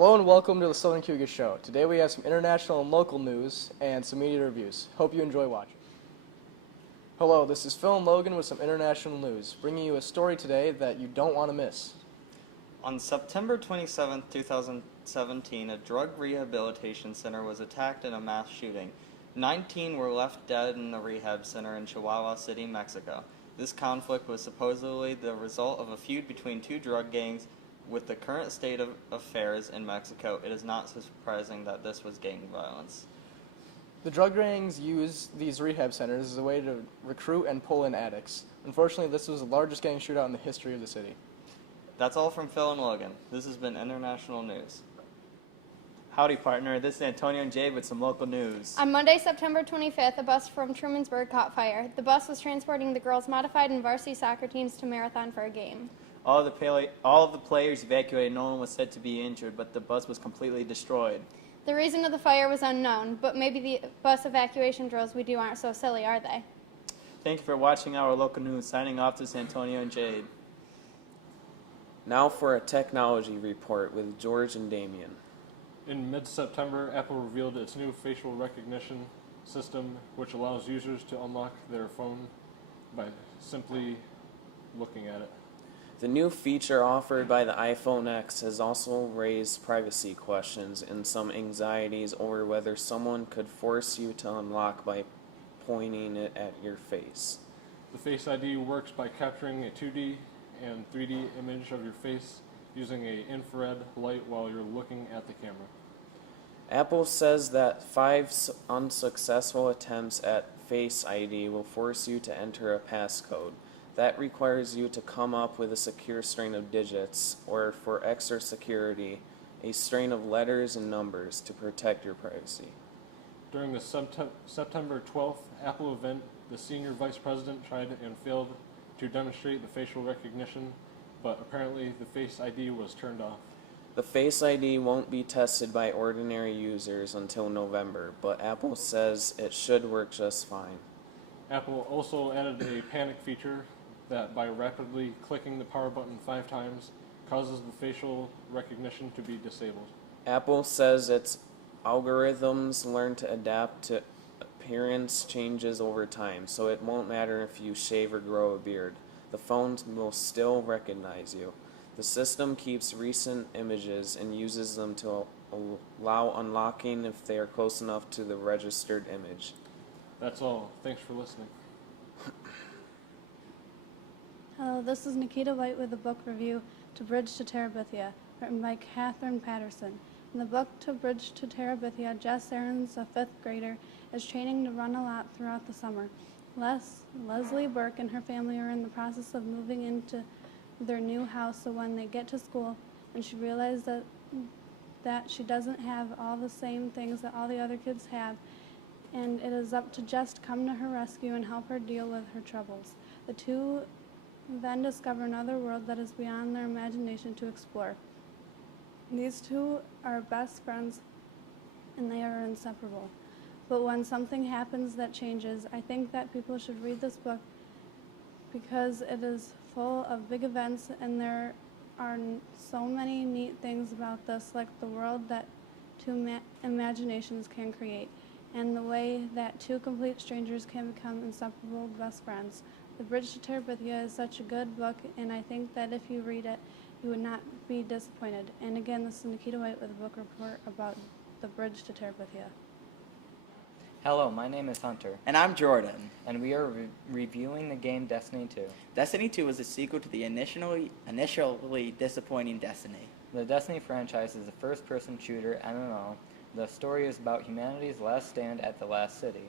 Hello and welcome to the Southern Cayuga Show. Today we have some international and local news and some media reviews. Hope you enjoy watching. Hello, this is Phil and Logan with some international news, bringing you a story today that you don't want to miss. On September 27, 2017, a drug rehabilitation center was attacked in a mass shooting. 19 were left dead in the rehab center in Chihuahua City, Mexico. This conflict was supposedly the result of a feud between two drug gangs. With the current state of affairs in Mexico, it is not surprising that this was gang violence. The drug gangs use these rehab centers as a way to recruit and pull in addicts. Unfortunately, this was the largest gang shootout in the history of the city. That's all from Phil and Logan. This has been International News. Howdy, partner. This is Antonio and Jade with some local news. On Monday, September 25th, a bus from Trumansburg caught fire. The bus was transporting the girls' modified and varsity soccer teams to Marathon for a game. All of the players evacuated. No one was said to be injured, but the bus was completely destroyed. The reason of the fire was unknown, but maybe the bus evacuation drills we do aren't so silly, are they? Thank you for watching our local news. Signing off, this is Antonio and Jade. Now for a technology report with George and Damien. In mid-September, Apple revealed its new facial recognition system, which allows users to unlock their phone by simply looking at it. The new feature offered by the iPhone X has also raised privacy questions and some anxieties over whether someone could force you to unlock by pointing it at your face. The Face ID works by capturing a 2D and 3D image of your face using an infrared light while you're looking at the camera. Apple says that 5 unsuccessful attempts at Face ID will force you to enter a passcode. That requires you to come up with a secure string of digits, or for extra security, a string of letters and numbers to protect your privacy. During the September 12th Apple event, the senior vice president tried and failed to demonstrate the facial recognition, but apparently the Face ID was turned off. The Face ID won't be tested by ordinary users until November, but Apple says it should work just fine. Apple also added a panic feature that by rapidly clicking the power button 5 times causes the facial recognition to be disabled. Apple says its algorithms learn to adapt to appearance changes over time, so it won't matter if you shave or grow a beard. The phone will still recognize you. The system keeps recent images and uses them to allow unlocking if they are close enough to the registered image. That's all. Thanks for listening. Hello, this is Nikita White with the book review To Bridge to Terabithia, written by Catherine Patterson. In the book To Bridge to Terabithia, Jess Aarons, a 5th grader, is training to run a lot throughout the summer. Leslie Burke and her family are in the process of moving into their new house, so when they get to school and she realizes that she doesn't have all the same things that all the other kids have, and it is up to Jess to come to her rescue and help her deal with her troubles. The two then discover another world that is beyond their imagination to explore. These two are best friends and they are inseparable. But when something happens that changes, I think that people should read this book because it is full of big events and there are so many neat things about this, like the world that two imaginations can create and the way that two complete strangers can become inseparable best friends. The Bridge to Terabithia is such a good book, and I think that if you read it, you would not be disappointed. And again, this is Nikita White with a book report about The Bridge to Terabithia. Hello, my name is Hunter. And I'm Jordan. And we are reviewing the game Destiny 2. Destiny 2 is a sequel to the initially disappointing Destiny. The Destiny franchise is a first-person shooter MMO. The story is about humanity's last stand at the last city,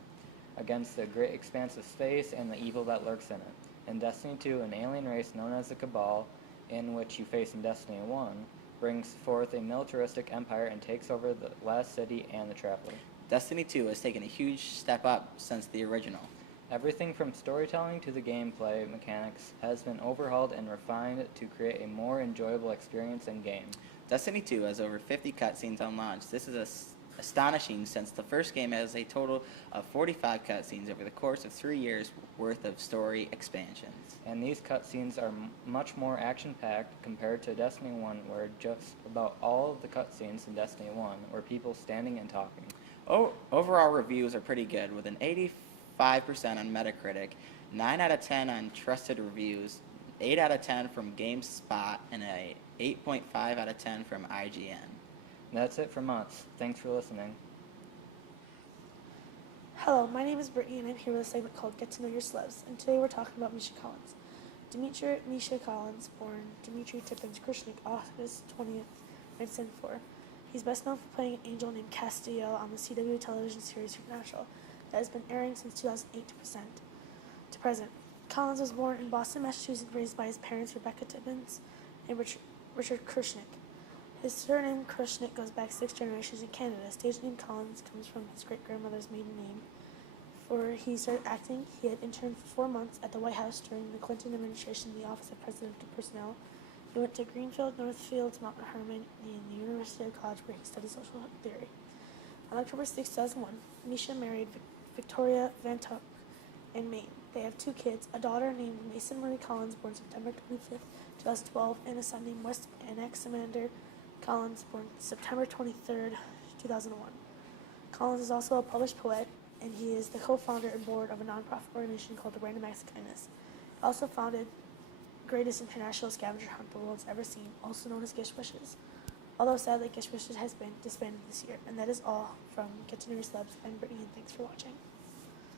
against the great expanse of space and the evil that lurks in it. In Destiny 2, an alien race known as the Cabal, in which you face in Destiny 1, brings forth a militaristic empire and takes over the last city and the traveler. Destiny 2 has taken a huge step up since the original. Everything from storytelling to the gameplay mechanics has been overhauled and refined to create a more enjoyable experience in game. Destiny 2 has over 50 cutscenes on launch. This is astonishing since the first game has a total of 45 cutscenes over the course of 3 years worth of story expansions. And these cutscenes are much more action-packed compared to Destiny 1, where just about all of the cutscenes in Destiny 1 were people standing and talking. Overall reviews are pretty good, with an 85% on Metacritic, 9 out of 10 on Trusted Reviews, 8 out of 10 from GameSpot, and a 8.5 out of 10 from IGN. That's it from us. Thanks for listening. Hello, my name is Brittany, and I'm here with a segment called Get to Know Your Celebs, and today we're talking about Misha Collins. Dimitri Misha Collins, born Dimitri Tippins Krishnik, August 20th, 1974. He's best known for playing an angel named Castiel on the CW television series Supernatural that has been airing since 2008 to present. Collins was born in Boston, Massachusetts, raised by his parents Rebecca Tippins and Richard Krishnik. His surname Krishnik goes back 6 generations in Canada. His stage name Collins comes from his great-grandmother's maiden name. Before he started acting, he had interned for 4 months at the White House during the Clinton administration in the Office of President of Personnel. He went to Greenfield, Northfield, Mount Hermon, and the University of College where he studied social theory. On October 6, 2001, Misha married Victoria Van Tuck in Maine. They have 2 kids, a daughter named Mason Marie Collins, born September 25, 2012, and a son named West Anaximander Collins, born September 23, 2001. Collins is also a published poet, and he is the co-founder and board of a nonprofit organization called the Random Acts of Kindness. He also founded greatest international scavenger hunt the world's ever seen, also known as Gish Wishes. Although sadly, Gish Wishes has been disbanded this year. And that is all from Get to Know Your Celebs. I'm Brittany, and thanks for watching.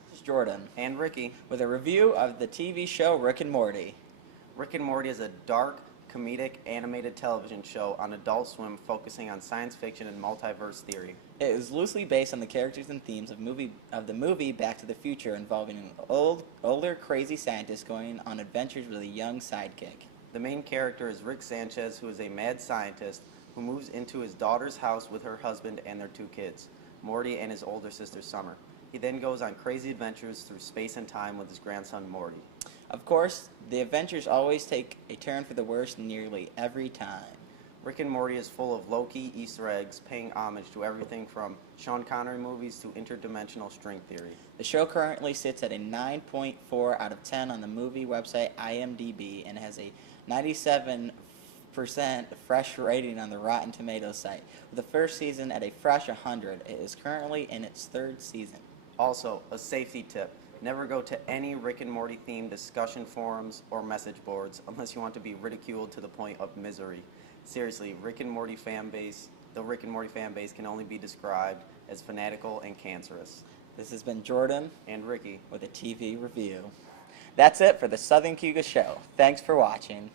This is Jordan. And Ricky. With a review of the TV show Rick and Morty. Rick and Morty is a dark, comedic, animated television show on Adult Swim focusing on science fiction and multiverse theory. It is loosely based on the characters and themes of the movie Back to the Future, involving an older crazy scientist going on adventures with a young sidekick. The main character is Rick Sanchez, who is a mad scientist who moves into his daughter's house with her husband and their 2 kids, Morty and his older sister Summer. He then goes on crazy adventures through space and time with his grandson Morty. Of course, the adventures always take a turn for the worse nearly every time. Rick and Morty is full of low-key Easter eggs, paying homage to everything from Sean Connery movies to interdimensional string theory. The show currently sits at a 9.4 out of 10 on the movie website IMDb and has a 97% fresh rating on the Rotten Tomatoes site. With the first season at a fresh 100, it is currently in its 3rd season. Also, a safety tip. Never go to any Rick and Morty themed discussion forums or message boards unless you want to be ridiculed to the point of misery. Seriously, the Rick and Morty fan base can only be described as fanatical and cancerous. This has been Jordan and Ricky with a TV review. That's it for the Southern Cayuga Show. Thanks for watching.